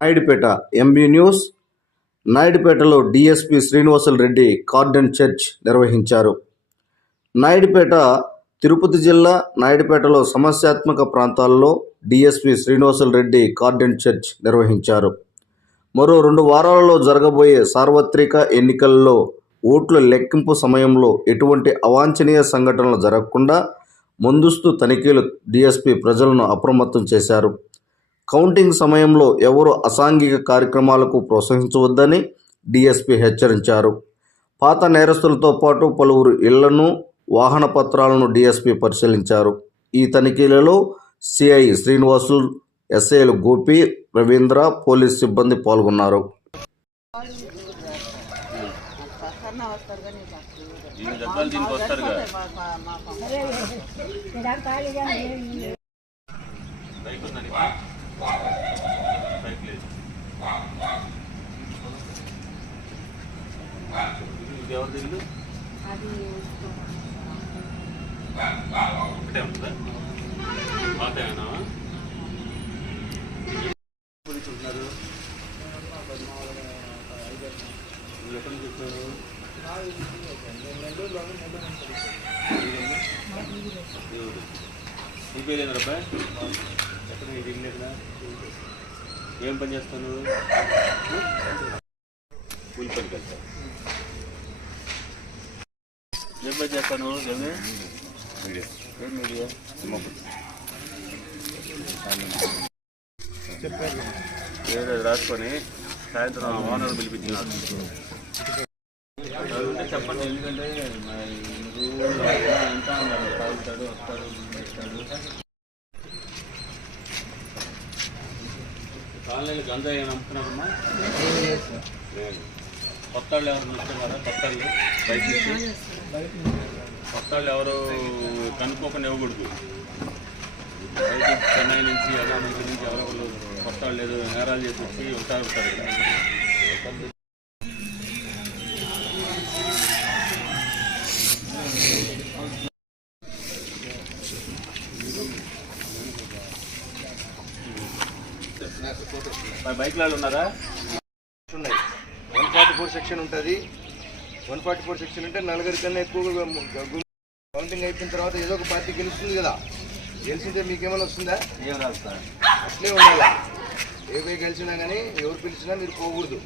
Naidupeta MB news. నాయుడుపేటలో DSP Srinivasulu Reddy cordon search నిర్వహించారు. నాయుడుపేట తిరుపతి జిల్లా నాయుడుపేటలో సమస్యాత్మక ప్రాంతాల్లో DSP Srinivasulu Reddy cordon search నిర్వహించారు. మరో రెండు వారాలలో జరగబోయే సార్వత్రిక ఎన్నికల్లో ఓట్ల లెక్కింపు సమయంలో ఎటువంటి అవాంఛనీయ సంఘటనలు జరగకుండా ముందస్తు తనిఖీలు డిఎస్పి ప్రజలను అప్రమత్తం చేశారు. కౌంటింగ్ సమయంలో ఎవరు అసాంఘిక కార్యక్రమాలకు ప్రోత్సహించవద్దని డిఎస్పి హెచ్చరించారు. పాత నేరస్తులతో పాటు పలువురు ఇళ్ళను వాహన పత్రాలను డిఎస్పి పరిశీలించారు. ఈ తనిఖీలలో సిఐ శ్రీనివాసులు ఎస్ఐలు గోపి రవీంద్ర పోలీస్ సిబ్బంది పాల్గొన్నారు. వస్తారు కానీ ఎవరిది ఇల్లు ఒకటే ఉంటుందా ఉన్నారు మీరు ఎక్కడి నుంచి వచ్చారు నీ పేరు ఏంది ఎక్కడ ఏం పని చేస్తాను? కూలి పనికి వెళ్తాను. ఏం పని చేస్తాను ఏమి మీడియా ఏం మీడియా? ఏదో రాసుకొని సాయంత్రం ఓనర్ పిలిపించినారు చెప్పండి ఎందుకంటే మరి మీరు వింటా ఉన్నారు తాగుతాడు వస్తాడు చేస్తాడు కాలనీలు గంజాయి ఏమైనా అమ్ముతున్నారమ్మా. కొత్త వాళ్ళు ఎవరు వస్తున్నారా కొత్త వాళ్ళు బయట కొత్త వాళ్ళు ఎవరు కనుక్కోకుండా ఇవ్వకూడదు బయట చెన్నై నుంచి ఎలా నుంచి ఎవరో కొత్త వాళ్ళు ఏదో నేరాలు చేసి వచ్చి ఉంటారు ఉంటారు ఇక్కడ మరి బైక్ వాళ్ళు ఉన్నారా? ఉన్నాయి. వన్ ఫార్టీ ఫోర్ సెక్షన్ ఉంటుంది. వన్ ఫార్టీ ఫోర్ సెక్షన్ అంటే నలుగురి కన్నా ఎక్కువ కౌంటింగ్ అయిపోయిన తర్వాత ఏదో ఒక పార్టీ గెలుస్తుంది కదా. గెలిచింటే మీకేమైనా వస్తుందా? ఏం రాదు సార్. అట్లే ఉండాలి. ఏ పోయి గెలిచినా కానీ ఎవరు పిలిచినా మీరు పోకూడదు.